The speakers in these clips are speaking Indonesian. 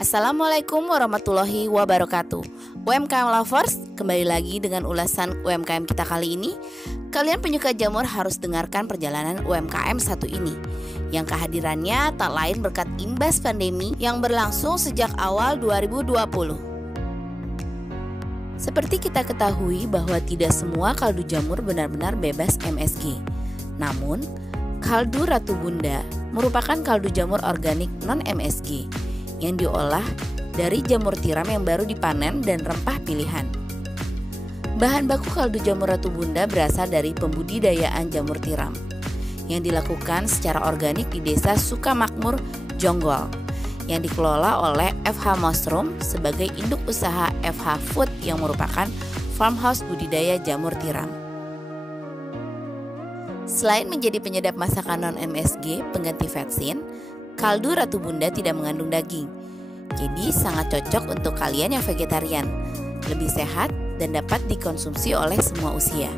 Assalamualaikum warahmatullahi wabarakatuh. UMKM Lovers, kembali lagi dengan ulasan UMKM kita kali ini. Kalian penyuka jamur harus dengarkan perjalanan UMKM satu ini, yang kehadirannya tak lain berkat imbas pandemi yang berlangsung sejak awal 2020. Seperti kita ketahui bahwa tidak semua kaldu jamur benar-benar bebas MSG. Namun, kaldu Ratu Bunda merupakan kaldu jamur organik non-MSG yang diolah dari jamur tiram yang baru dipanen dan rempah pilihan. Bahan baku kaldu jamur Ratu Bunda berasal dari pembudidayaan jamur tiram yang dilakukan secara organik di Desa Sukamakmur, Jonggol, yang dikelola oleh FH Mushroom sebagai induk usaha FH Food yang merupakan farmhouse budidaya jamur tiram. Selain menjadi penyedap masakan non-MSG pengganti vetsin, kaldu Ratu Bunda tidak mengandung daging, jadi sangat cocok untuk kalian yang vegetarian, lebih sehat dan dapat dikonsumsi oleh semua usia.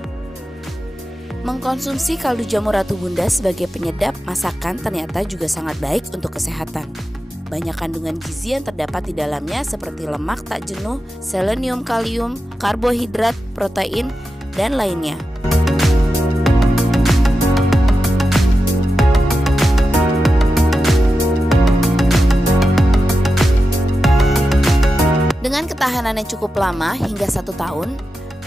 Mengkonsumsi kaldu jamur Ratu Bunda sebagai penyedap masakan ternyata juga sangat baik untuk kesehatan. Banyak kandungan gizi yang terdapat di dalamnya seperti lemak tak jenuh, selenium, kalium, karbohidrat, protein, dan lainnya. Dengan ketahanan yang cukup lama hingga 1 tahun,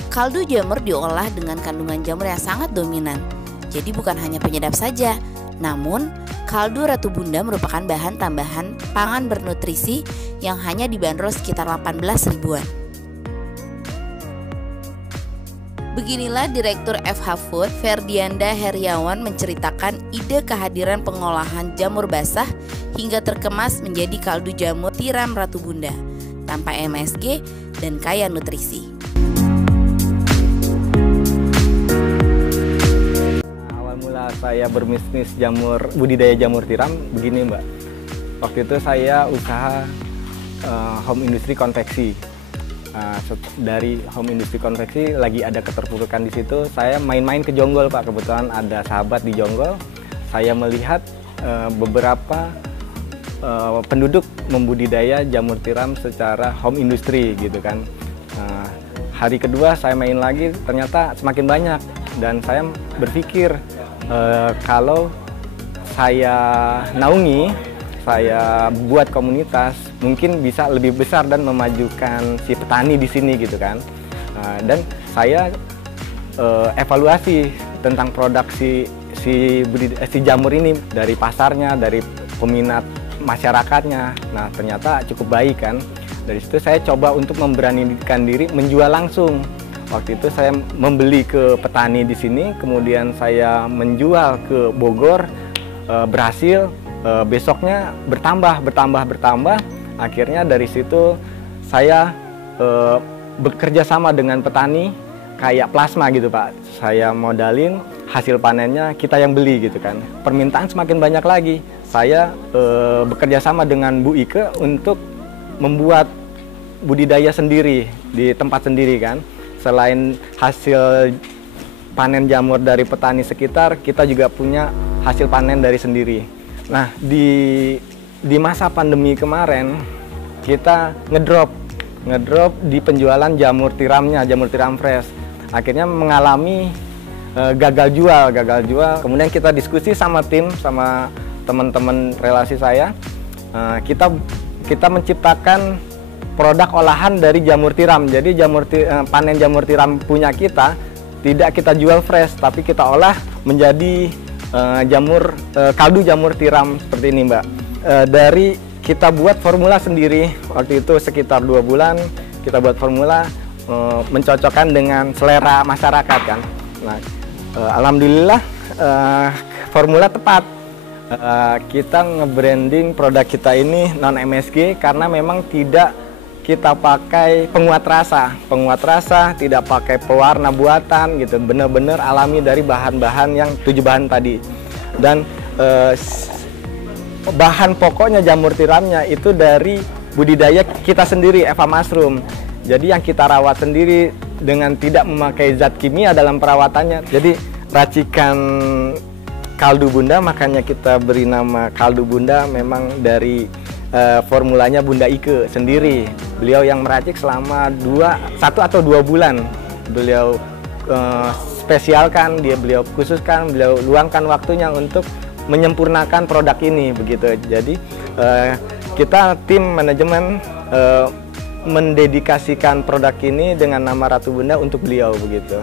kaldu jamur diolah dengan kandungan jamur yang sangat dominan. Jadi bukan hanya penyedap saja, namun kaldu Ratu Bunda merupakan bahan tambahan pangan bernutrisi yang hanya dibanderol sekitar 18 ribuan. Beginilah Direktur FH Food Ferdianda Heriawan menceritakan ide kehadiran pengolahan jamur basah hingga terkemas menjadi kaldu jamur tiram Ratu Bunda tanpa MSG dan kaya nutrisi. Awal mula saya berbisnis budidaya jamur tiram begini, Mbak. Waktu itu saya usaha home industry konveksi. Dari home industry konveksi lagi ada keterpurukan di situ, saya main-main ke Jonggol, Pak. Kebetulan ada sahabat di Jonggol. Saya melihat beberapa penduduk membudidaya jamur tiram secara home industry gitu kan. Hari kedua saya main lagi, ternyata semakin banyak, dan saya berpikir kalau saya naungi, saya buat komunitas, mungkin bisa lebih besar dan memajukan si petani di sini gitu kan. Dan saya evaluasi tentang produksi si jamur ini dari pasarnya, dari peminat masyarakatnya. Nah, ternyata cukup baik kan. Dari situ saya coba untuk memberanikan diri menjual langsung. Waktu itu saya membeli ke petani di sini, kemudian saya menjual ke Bogor, berhasil. Besoknya bertambah. Akhirnya dari situ saya bekerja sama dengan petani kayak plasma gitu, Pak. Saya modalin, hasil panennya kita yang beli gitu kan. Permintaan semakin banyak lagi. Saya bekerja sama dengan Bu Ike untuk membuat budidaya sendiri di tempat sendiri kan. Selain hasil panen jamur dari petani sekitar, kita juga punya hasil panen dari sendiri. Nah, di masa pandemi kemarin kita ngedrop di penjualan jamur tiramnya, jamur tiram fresh. Akhirnya mengalami gagal jual. Kemudian kita diskusi sama tim, sama teman-teman relasi saya, kita menciptakan produk olahan dari jamur tiram. Jadi panen jamur tiram punya kita tidak kita jual fresh, tapi kita olah menjadi kaldu jamur tiram seperti ini, Mbak. Dari kita buat formula sendiri, waktu itu sekitar 2 bulan kita buat formula, mencocokkan dengan selera masyarakat kan. Nah, alhamdulillah formula tepat. Kita nge-branding produk kita ini non-MSG karena memang tidak kita pakai penguat rasa, tidak pakai pewarna buatan gitu, benar-benar alami dari bahan-bahan yang 7 bahan tadi. Dan bahan pokoknya jamur tiramnya itu dari budidaya kita sendiri, FH Mushroom. Jadi yang kita rawat sendiri dengan tidak memakai zat kimia dalam perawatannya. Jadi racikan kaldu Bunda, makanya kita beri nama kaldu Bunda, memang dari formulanya Bunda Ike sendiri. Beliau yang meracik selama 1 atau 2 bulan. Beliau spesialkan, beliau khususkan, beliau luangkan waktunya untuk menyempurnakan produk ini begitu. Jadi kita tim manajemen mendedikasikan produk ini dengan nama Ratu Bunda untuk beliau begitu.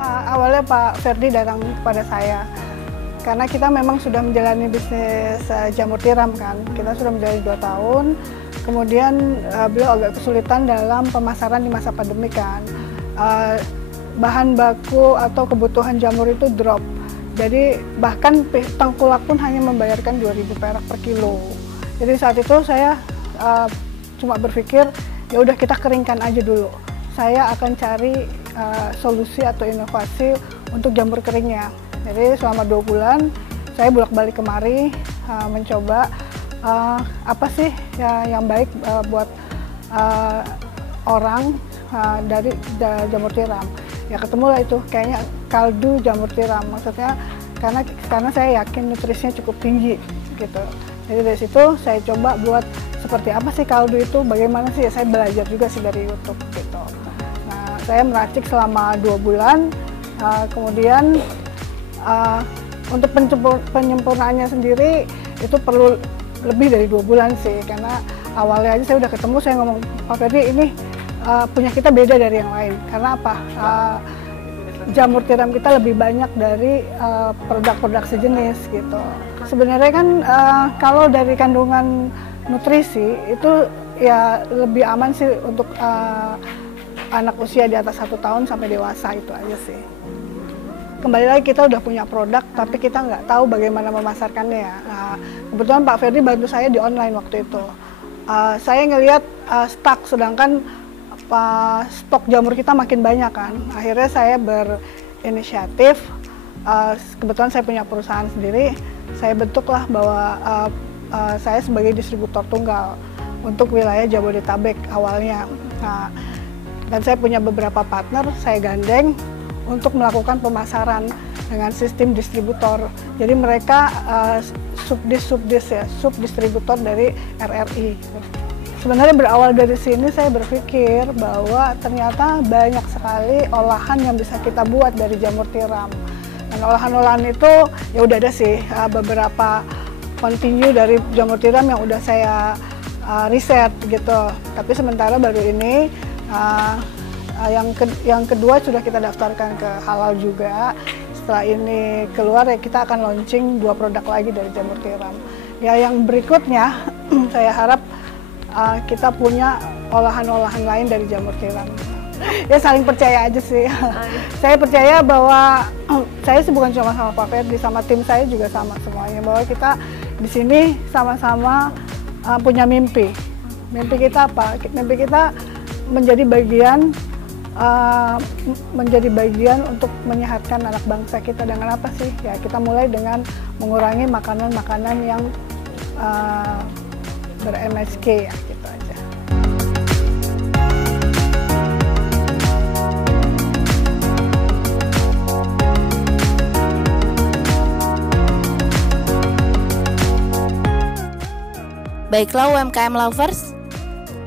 Awalnya Pak Ferdi datang kepada saya karena kita memang sudah menjalani bisnis jamur tiram kan. Kita sudah menjalani 2 tahun. Kemudian beliau agak kesulitan dalam pemasaran di masa pandemi kan. Bahan baku atau kebutuhan jamur itu drop. Jadi bahkan tengkulak pun hanya membayarkan 2.000 perak per kilo. Jadi saat itu saya cuma berpikir ya udah kita keringkan aja dulu. Saya akan cari solusi atau inovasi untuk jamur keringnya. Jadi selama 2 bulan saya bolak-balik kemari mencoba apa sih yang baik buat orang dari jamur tiram. Ya ketemulah itu kayaknya kaldu jamur tiram, maksudnya karena saya yakin nutrisinya cukup tinggi gitu. Jadi dari situ saya coba buat seperti apa sih kaldu itu, bagaimana sih, ya saya belajar juga sih dari YouTube gitu. Nah saya meracik selama 2 bulan, kemudian untuk penyempurnaannya sendiri itu perlu lebih dari 2 bulan sih, karena awalnya aja saya udah ketemu, saya ngomong, Pak Ferdi ini punya kita beda dari yang lain. Karena apa? Jamur tiram kita lebih banyak dari produk-produk sejenis gitu. Sebenarnya kan kalau dari kandungan nutrisi itu ya lebih aman sih untuk anak usia di atas 1 tahun sampai dewasa, itu aja sih. Kembali lagi kita udah punya produk tapi kita nggak tahu bagaimana memasarkannya ya. Nah, kebetulan Pak Ferdi bantu saya di online waktu itu. Saya ngelihat stok, sedangkan stok jamur kita makin banyak kan. Akhirnya saya berinisiatif, kebetulan saya punya perusahaan sendiri, saya bentuklah bahwa saya sebagai distributor tunggal untuk wilayah Jabodetabek awalnya. Nah, dan saya punya beberapa partner, saya gandeng untuk melakukan pemasaran dengan sistem distributor. Jadi mereka subdistributor dari RRI. Sebenarnya berawal dari sini saya berpikir bahwa ternyata banyak sekali olahan yang bisa kita buat dari jamur tiram. Dan olahan-olahan itu ya udah ada sih beberapa continue dari jamur tiram yang udah saya riset gitu. Tapi sementara baru ini yang kedua sudah kita daftarkan ke halal juga. Setelah ini keluar ya kita akan launching 2 produk lagi dari jamur tiram. Ya yang berikutnya saya harap kita punya olahan-olahan lain dari jamur tiram. Ya saling percaya aja sih. Saya percaya bahwa saya sih bukan cuma sama Pak Ferdi, sama tim saya juga sama semuanya, bahwa kita di sini sama-sama punya mimpi. Mimpi kita apa? Mimpi kita menjadi bagian untuk menyehatkan anak bangsa kita. Dengan apa sih? Ya kita mulai dengan mengurangi makanan-makanan yang ber-MSG ya, gitu aja. Baiklah UMKM lovers,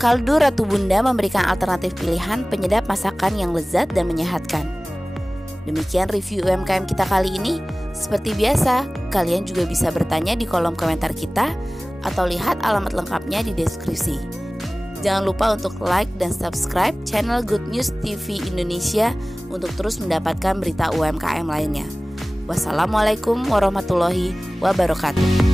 kaldu Ratu Bunda memberikan alternatif pilihan penyedap masakan yang lezat dan menyehatkan. Demikian review UMKM kita kali ini. Seperti biasa, kalian juga bisa bertanya di kolom komentar kita atau lihat alamat lengkapnya di deskripsi. Jangan lupa untuk like dan subscribe channel Good News TV Indonesia untuk terus mendapatkan berita UMKM lainnya. Wassalamualaikum warahmatullahi wabarakatuh.